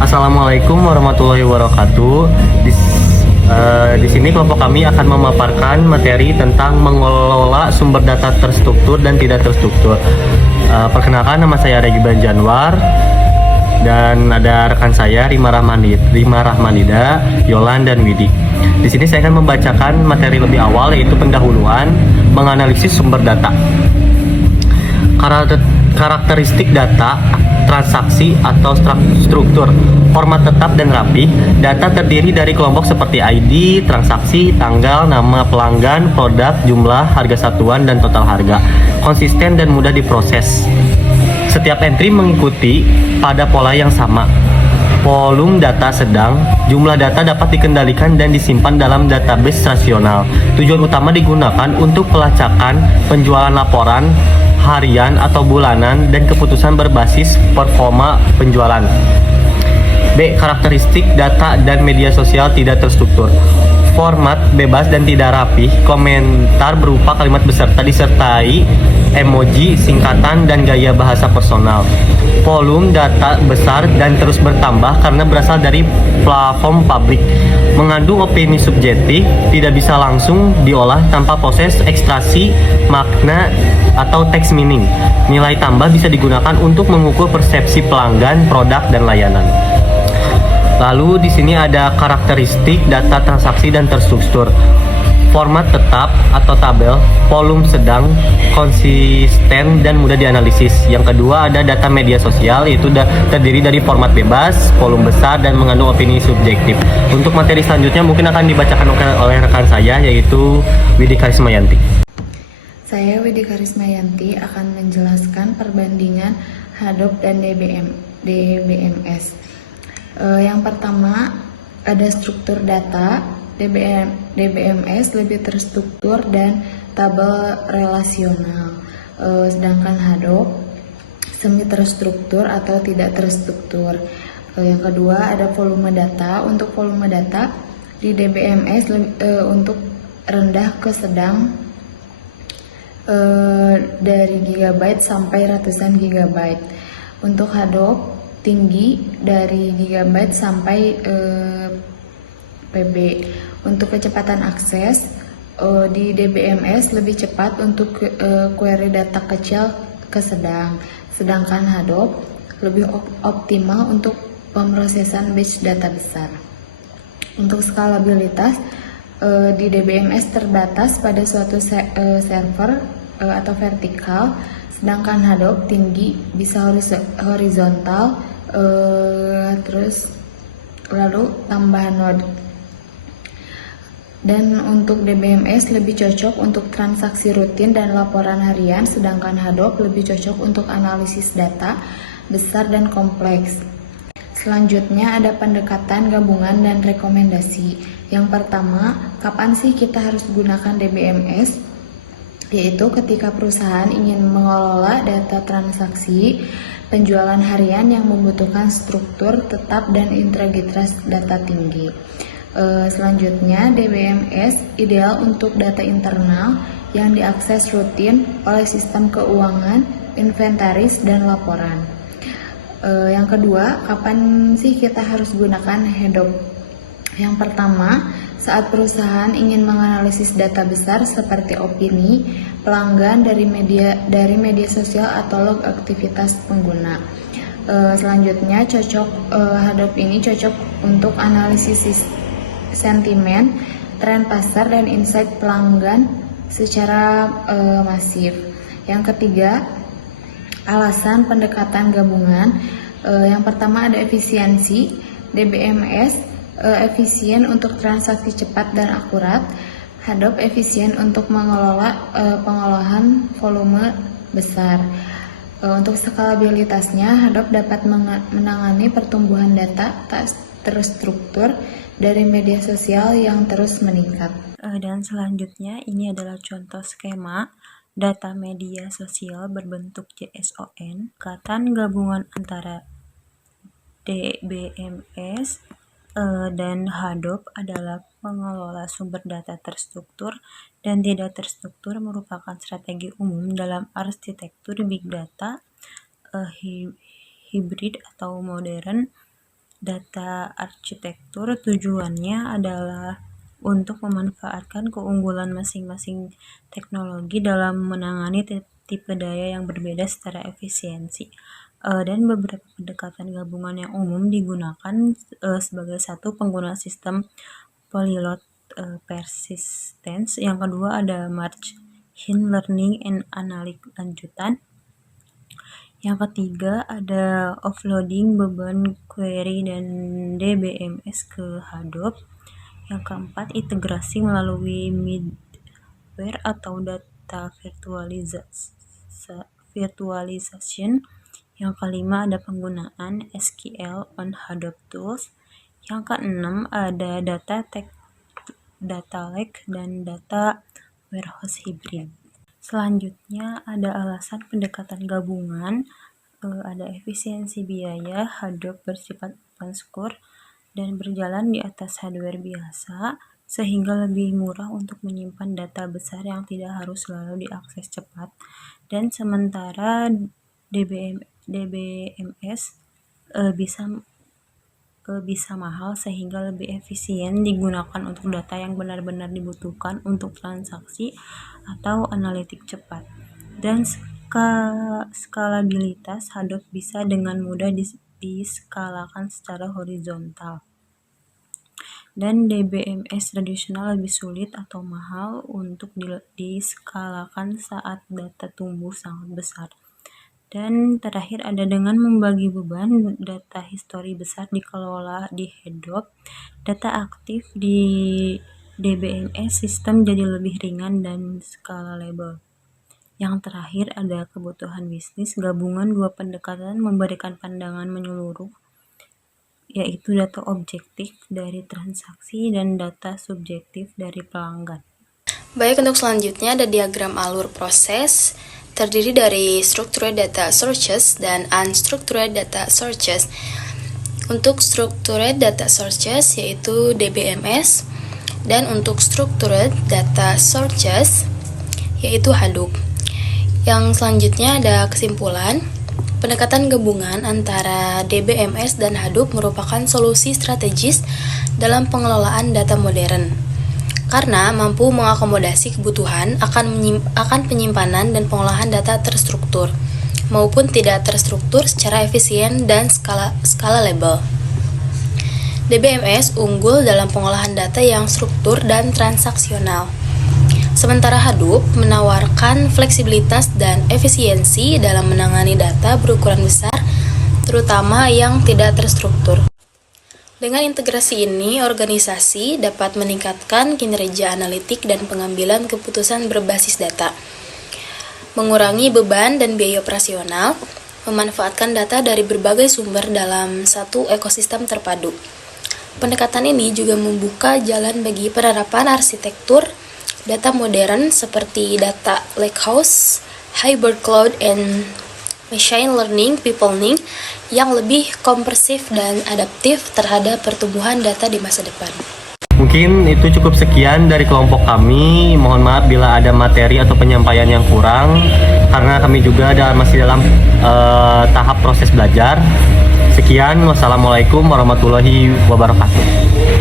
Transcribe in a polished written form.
Assalamualaikum warahmatullahi wabarakatuh. Di sini kelompok kami akan memaparkan materi tentang mengelola sumber data terstruktur dan tidak terstruktur. Perkenalkan, nama saya Regi Banjanwar dan ada rekan saya Rima Rahmanida, Yolan dan Widi. Di sini saya akan membacakan materi lebih awal, yaitu pendahuluan menganalisis sumber data. Karakteristik data, transaksi atau struktur, format tetap dan rapi. Data terdiri dari kelompok seperti ID, transaksi, tanggal, nama pelanggan, produk, jumlah, harga satuan, dan total harga. Konsisten dan mudah diproses. Setiap entry mengikuti pada pola yang sama. Volume data sedang, jumlah data dapat dikendalikan dan disimpan dalam database rasional. Tujuan utama digunakan untuk pelacakan, penjualan laporan harian atau bulanan, dan keputusan berbasis performa penjualan. B. Karakteristik data dan media sosial tidak terstruktur. Format bebas dan tidak rapi. Komentar berupa kalimat beserta disertai emoji, singkatan, dan gaya bahasa personal. Volume data besar dan terus bertambah karena berasal dari platform publik. Mengandung opini subjektif, tidak bisa langsung diolah tanpa proses ekstraksi makna atau text meaning. Nilai tambah bisa digunakan untuk mengukur persepsi pelanggan, produk, dan layanan. Lalu di sini ada karakteristik data transaksi dan terstruktur. Format tetap atau tabel, volume sedang, konsisten, dan mudah dianalisis. Yang kedua ada data media sosial, yaitu terdiri dari format bebas, volume besar, dan mengandung opini subjektif. Untuk materi selanjutnya mungkin akan dibacakan oleh rekan saya, yaitu Widi Karismayanti. Saya Widi Karismayanti akan menjelaskan perbandingan Hadoop dan DBMS. Yang pertama ada struktur data. DBMS lebih terstruktur dan tabel relasional, sedangkan Hadoop semi terstruktur atau tidak terstruktur. Yang kedua ada volume data. Untuk volume data di DBMS untuk rendah ke sedang, dari gigabyte sampai ratusan gigabyte. Untuk Hadoop tinggi dari gigabyte sampai PB. Untuk kecepatan akses di DBMS lebih cepat untuk query data kecil ke sedang, sedangkan Hadoop lebih optimal untuk pemrosesan batch data besar. Untuk skalabilitas di DBMS terbatas pada suatu server atau vertikal, sedangkan Hadoop tinggi bisa horizontal, terus lalu tambahan node. Dan untuk DBMS lebih cocok untuk transaksi rutin dan laporan harian, sedangkan Hadoop lebih cocok untuk analisis data besar dan kompleks. Selanjutnya ada pendekatan gabungan dan rekomendasi. Yang pertama, kapan sih kita harus gunakan DBMS? Yaitu ketika perusahaan ingin mengelola data transaksi penjualan harian yang membutuhkan struktur tetap dan integritas data tinggi. Selanjutnya, DBMS ideal untuk data internal yang diakses rutin oleh sistem keuangan, inventaris, dan laporan. Yang kedua, kapan sih kita harus gunakan Hadoop? Yang pertama, saat perusahaan ingin menganalisis data besar seperti opini pelanggan dari media sosial atau log aktivitas pengguna. Selanjutnya, Hadoop ini cocok untuk analisis sentimen, tren pasar, dan insight pelanggan secara masif. Yang ketiga, alasan pendekatan gabungan. Yang pertama ada efisiensi. DBMS efisien untuk transaksi cepat dan akurat. Hadoop efisien untuk pengolahan volume besar. Untuk skalabilitasnya, Hadoop dapat menangani pertumbuhan data tak terstruktur dari media sosial yang terus meningkat. Dan selanjutnya ini adalah contoh skema data media sosial berbentuk JSON. Katan gabungan antara DBMS dan Hadoop adalah pengelola sumber data terstruktur dan tidak terstruktur merupakan strategi umum dalam arsitektur big data hibrid atau modern data arsitektur tujuannya adalah untuk memanfaatkan keunggulan masing-masing teknologi dalam menangani tipe daya yang berbeda secara efisiensi. Dan beberapa pendekatan gabungan yang umum digunakan sebagai satu pengguna sistem polylog persistence. Yang kedua ada machine learning and analytic lanjutan. Yang ketiga ada offloading beban query dan DBMS ke Hadoop. Yang keempat integrasi melalui middleware atau data virtualization. Yang kelima ada penggunaan SQL on Hadoop Tools. Yang keenam ada data lake dan data warehouse hybrid. Selanjutnya ada alasan pendekatan gabungan, ada efisiensi biaya. Hadoop bersifat open source dan berjalan di atas hardware biasa, sehingga lebih murah untuk menyimpan data besar yang tidak harus selalu diakses cepat. Dan sementara DBMS bisa mahal, sehingga lebih efisien digunakan untuk data yang benar-benar dibutuhkan untuk transaksi atau analitik cepat. Dan skalabilitas Hadoop bisa dengan mudah diskalakan secara horizontal. Dan DBMS tradisional lebih sulit atau mahal untuk diskalakan saat data tumbuh sangat besar. Dan terakhir ada dengan membagi beban, data histori besar dikelola di Hadoop, data aktif di DBMS sistem jadi lebih ringan dan scalable. Yang terakhir ada kebutuhan bisnis. Gabungan dua pendekatan memberikan pandangan menyeluruh, yaitu data objektif dari transaksi dan data subjektif dari pelanggan. Baik, untuk selanjutnya ada diagram alur proses, terdiri dari structured data sources dan unstructured data sources. Untuk structured data sources yaitu DBMS, dan untuk structured data sources yaitu Hadoop. Yang selanjutnya ada kesimpulan. Pendekatan gabungan antara DBMS dan Hadoop merupakan solusi strategis dalam pengelolaan data modern, karena mampu mengakomodasi kebutuhan akan penyimpanan dan pengolahan data terstruktur maupun tidak terstruktur secara efisien dan scalable. DBMS unggul dalam pengolahan data yang struktur dan transaksional, sementara Hadoop menawarkan fleksibilitas dan efisiensi dalam menangani data berukuran besar, terutama yang tidak terstruktur. Dengan integrasi ini, organisasi dapat meningkatkan kinerja analitik dan pengambilan keputusan berbasis data, mengurangi beban dan biaya operasional, memanfaatkan data dari berbagai sumber dalam satu ekosistem terpadu. Pendekatan ini juga membuka jalan bagi penerapan arsitektur data modern seperti data lakehouse, hybrid cloud, and machine learning, people learning yang lebih komprehensif dan adaptif terhadap pertumbuhan data di masa depan. Mungkin itu cukup sekian dari kelompok kami. Mohon maaf bila ada materi atau penyampaian yang kurang, karena kami juga masih dalam tahap proses belajar. Sekian, wassalamualaikum warahmatullahi wabarakatuh.